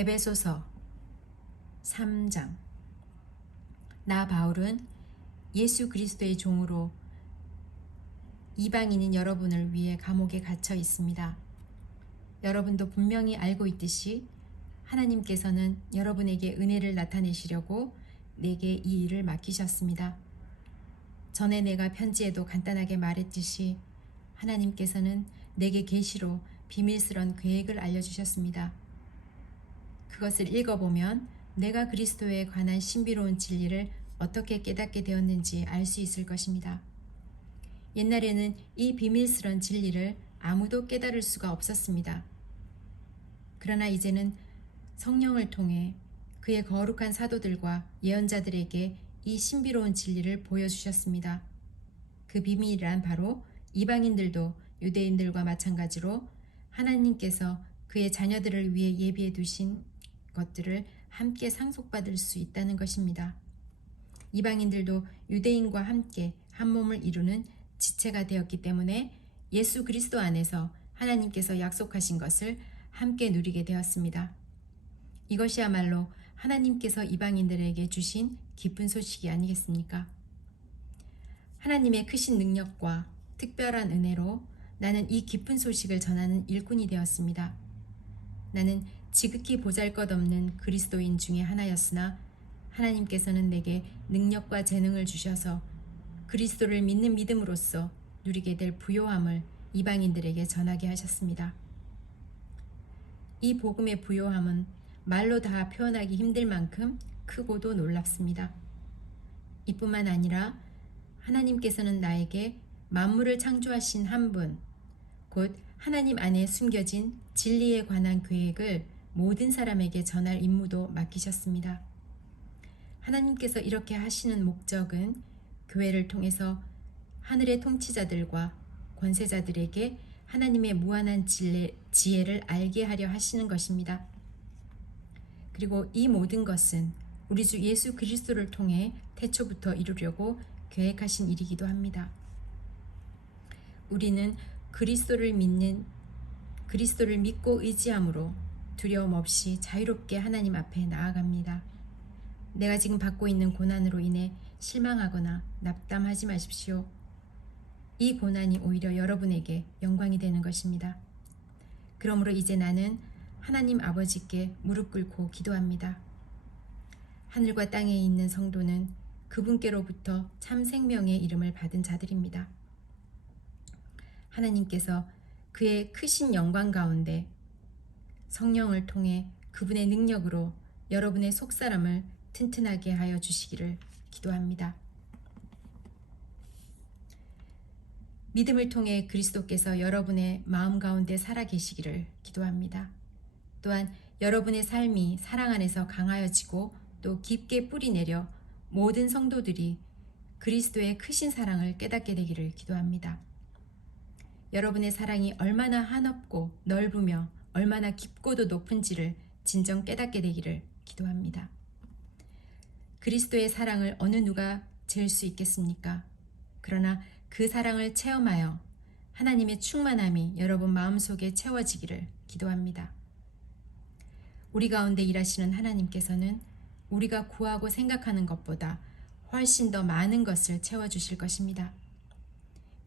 에베소서 3장. 나 바울은 예수 그리스도의 종으로 이방인인 여러분을 위해 감옥에 갇혀 있습니다. 여러분도 분명히 알고 있듯이 하나님께서는 여러분에게 은혜를 나타내시려고 내게 이 일을 맡기셨습니다. 전에 내가 편지에도 간단하게 말했듯이 하나님께서는 내게 계시로 비밀스런 계획을 알려주셨습니다. 그것을 읽어보면 내가 그리스도에 관한 신비로운 진리를 어떻게 깨닫게 되었는지 알 수 있을 것입니다. 옛날에는 이 비밀스런 진리를 아무도 깨달을 수가 없었습니다. 그러나 이제는 성령을 통해 그의 거룩한 사도들과 예언자들에게 이 신비로운 진리를 보여주셨습니다. 그 비밀이란 바로 이방인들도 유대인들과 마찬가지로 하나님께서 그의 자녀들을 위해 예비해 두신 것들을 함께 상속받을 수 있다는 것입니다. 이방인들도 유대인과 함께 한 몸을 이루는 지체가 되었기 때문에 예수 그리스도 안에서 하나님께서 약속하신 것을 함께 누리게 되었습니다. 이것이야말로 하나님께서 이방인들에게 주신 기쁜 소식이 아니겠습니까? 하나님의 크신 능력과 특별한 은혜로 나는 이 기쁜 소식을 전하는 일꾼이 되었습니다. 나는 지극히 보잘것없는 그리스도인 중에 하나였으나 하나님께서는 내게 능력과 재능을 주셔서 그리스도를 믿는 믿음으로써 누리게 될 부요함을 이방인들에게 전하게 하셨습니다. 이 복음의 부요함은 말로 다 표현하기 힘들 만큼 크고도 놀랍습니다. 이뿐만 아니라 하나님께서는 나에게 만물을 창조하신 한 분, 곧 하나님 안에 숨겨진 진리에 관한 계획을 모든 사람에게 전할 임무도 맡기셨습니다. 하나님께서 이렇게 하시는 목적은 교회를 통해서 하늘의 통치자들과 권세자들에게 하나님의 무한한 지혜를 알게 하려 하시는 것입니다. 그리고 이 모든 것은 우리 주 예수 그리스도를 통해 태초부터 이루려고 계획하신 일이기도 합니다. 우리는 그리스도를 믿고 의지함으로 두려움 없이 자유롭게 하나님 앞에 나아갑니다. 내가 지금 받고 있는 고난으로 인해 실망하거나 낙담하지 마십시오. 이 고난이 오히려 여러분에게 영광이 되는 것입니다. 그러므로 이제 나는 하나님 아버지께 무릎 꿇고 기도합니다. 하늘과 땅에 있는 성도는 그분께로부터 참 생명의 이름을 받은 자들입니다. 하나님께서 그의 크신 영광 가운데 성령을 통해 그분의 능력으로 여러분의 속사람을 튼튼하게 하여 주시기를 기도합니다. 믿음을 통해 그리스도께서 여러분의 마음 가운데 살아 계시기를 기도합니다. 또한 여러분의 삶이 사랑 안에서 강하여지고 또 깊게 뿌리내려 모든 성도들이 그리스도의 크신 사랑을 깨닫게 되기를 기도합니다. 여러분의 사랑이 얼마나 한없고 넓으며 얼마나 깊고도 높은지를 진정 깨닫게 되기를 기도합니다. 그리스도의 사랑을 어느 누가 잴 수 있겠습니까? 그러나 그 사랑을 체험하여 하나님의 충만함이 여러분 마음속에 채워지기를 기도합니다. 우리 가운데 일하시는 하나님께서는 우리가 구하고 생각하는 것보다 훨씬 더 많은 것을 채워주실 것입니다.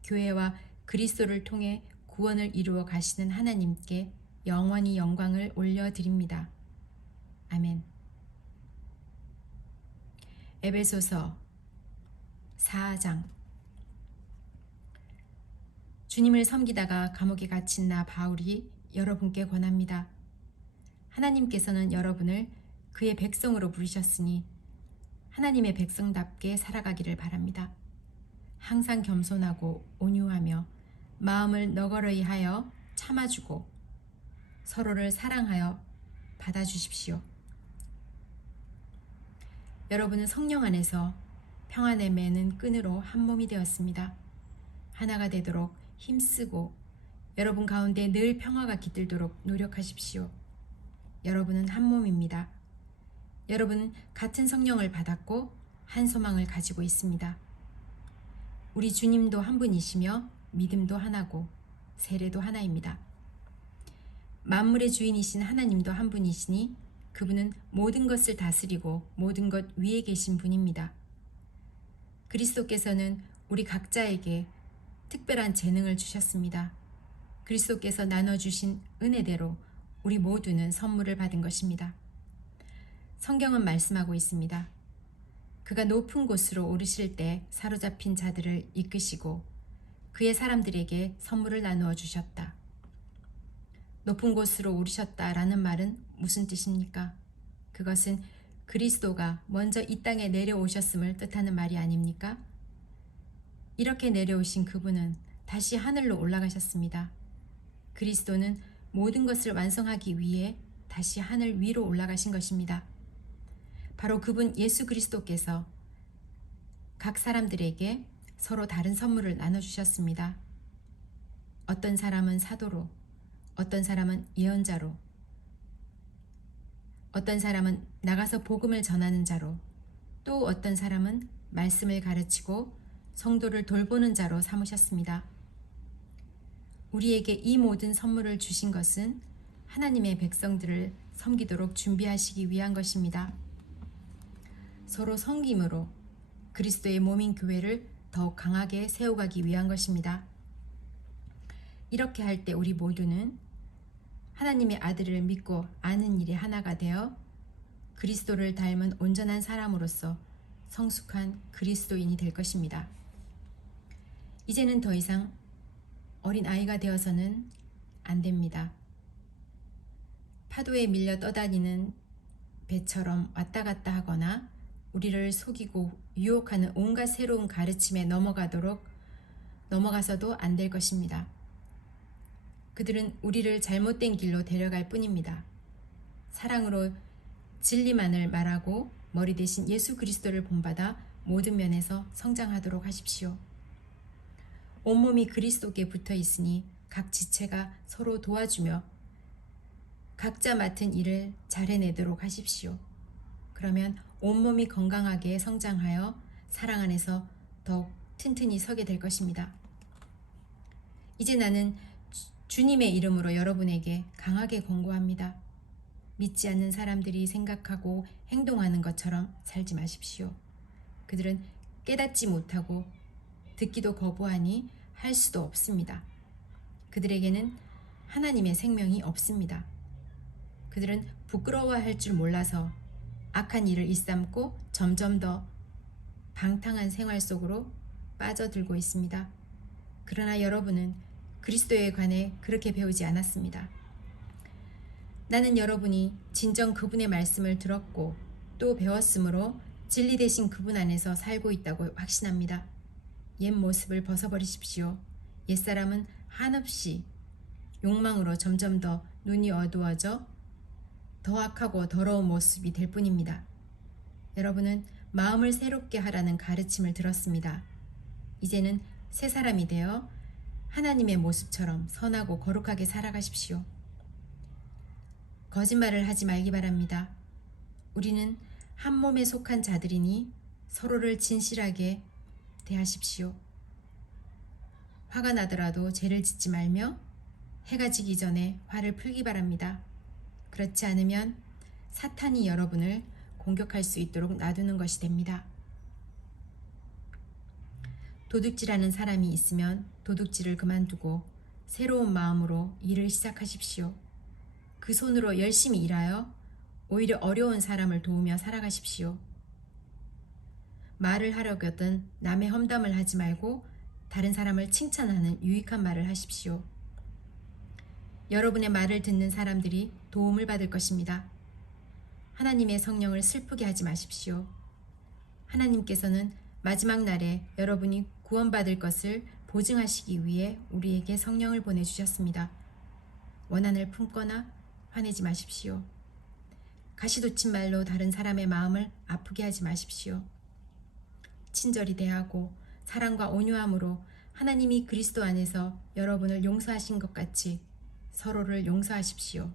교회와 그리스도를 통해 구원을 이루어 가시는 하나님께 영원히 영광을 올려드립니다. 아멘. 에베소서 4장. 주님을 섬기다가 감옥에 갇힌 나 바울이 여러분께 권합니다. 하나님께서는 여러분을 그의 백성으로 부르셨으니 하나님의 백성답게 살아가기를 바랍니다. 항상 겸손하고 온유하며 마음을 너그러이 하여 참아주고 서로를 사랑하여 받아주십시오. 여러분은 성령 안에서 평안에 매는 끈으로 한 몸이 되었습니다. 하나가 되도록 힘쓰고 여러분 가운데 늘 평화가 깃들도록 노력하십시오. 여러분은 한 몸입니다. 여러분은 같은 성령을 받았고 한 소망을 가지고 있습니다. 우리 주님도 한 분이시며 믿음도 하나고 세례도 하나입니다. 만물의 주인이신 하나님도 한 분이시니 그분은 모든 것을 다스리고 모든 것 위에 계신 분입니다. 그리스도께서는 우리 각자에게 특별한 재능을 주셨습니다. 그리스도께서 나눠주신 은혜대로 우리 모두는 선물을 받은 것입니다. 성경은 말씀하고 있습니다. 그가 높은 곳으로 오르실 때 사로잡힌 자들을 이끄시고 그의 사람들에게 선물을 나누어 주셨다. 높은 곳으로 오르셨다라는 말은 무슨 뜻입니까? 그것은 그리스도가 먼저 이 땅에 내려오셨음을 뜻하는 말이 아닙니까? 이렇게 내려오신 그분은 다시 하늘로 올라가셨습니다. 그리스도는 모든 것을 완성하기 위해 다시 하늘 위로 올라가신 것입니다. 바로 그분 예수 그리스도께서 각 사람들에게 서로 다른 선물을 나눠주셨습니다. 어떤 사람은 사도로, 어떤 사람은 예언자로, 어떤 사람은 나가서 복음을 전하는 자로, 또 어떤 사람은 말씀을 가르치고 성도를 돌보는 자로 삼으셨습니다. 우리에게 이 모든 선물을 주신 것은 하나님의 백성들을 섬기도록 준비하시기 위한 것입니다. 서로 섬김으로 그리스도의 몸인 교회를 더욱 강하게 세워가기 위한 것입니다. 이렇게 할 때 우리 모두는 하나님의 아들을 믿고 아는 일에 하나가 되어 그리스도를 닮은 온전한 사람으로서 성숙한 그리스도인이 될 것입니다. 이제는 더 이상 어린 아이가 되어서는 안 됩니다. 파도에 밀려 떠다니는 배처럼 왔다 갔다 하거나 우리를 속이고 유혹하는 온갖 새로운 가르침에 넘어가서도 안 될 것입니다. 그들은 우리를 잘못된 길로 데려갈 뿐입니다. 사랑으로 진리만을 말하고 머리 대신 예수 그리스도를 본받아 모든 면에서 성장하도록 하십시오. 온몸이 그리스도께 붙어 있으니 각 지체가 서로 도와주며 각자 맡은 일을 잘 해내도록 하십시오. 그러면 온몸이 건강하게 성장하여 사랑 안에서 더욱 튼튼히 서게 될 것입니다. 이제 나는 주님의 이름으로 여러분에게 강하게 권고합니다. 믿지 않는 사람들이 생각하고 행동하는 것처럼 살지 마십시오. 그들은 깨닫지 못하고 듣기도 거부하니 할 수도 없습니다. 그들에게는 하나님의 생명이 없습니다. 그들은 부끄러워할 줄 몰라서 악한 일을 일삼고 점점 더 방탕한 생활 속으로 빠져들고 있습니다. 그러나 여러분은 그리스도에 관해 그렇게 배우지 않았습니다. 나는 여러분이 진정 그분의 말씀을 들었고 또 배웠으므로 진리 되신 그분 안에서 살고 있다고 확신합니다. 옛 모습을 벗어버리십시오. 옛사람은 한없이 욕망으로 점점 더 눈이 어두워져 더 악하고 더러운 모습이 될 뿐입니다. 여러분은 마음을 새롭게 하라는 가르침을 들었습니다. 이제는 새 사람이 되어 하나님의 모습처럼 선하고 거룩하게 살아가십시오. 거짓말을 하지 말기 바랍니다. 우리는 한 몸에 속한 자들이니 서로를 진실하게 대하십시오. 화가 나더라도 죄를 짓지 말며 해가 지기 전에 화를 풀기 바랍니다. 그렇지 않으면 사탄이 여러분을 공격할 수 있도록 놔두는 것이 됩니다. 도둑질하는 사람이 있으면 도둑질을 그만두고 새로운 마음으로 일을 시작하십시오. 그 손으로 열심히 일하여 오히려 어려운 사람을 도우며 살아가십시오. 말을 하려거든 남의 험담을 하지 말고 다른 사람을 칭찬하는 유익한 말을 하십시오. 여러분의 말을 듣는 사람들이 도움을 받을 것입니다. 하나님의 성령을 슬프게 하지 마십시오. 하나님께서는 마지막 날에 여러분이 구원받을 것을 보증하시기 위해 우리에게 성령을 보내주셨습니다. 원한을 품거나 화내지 마십시오. 가시돋친 말로 다른 사람의 마음을 아프게 하지 마십시오. 친절히 대하고 사랑과 온유함으로 하나님이 그리스도 안에서 여러분을 용서하신 것 같이 서로를 용서하십시오.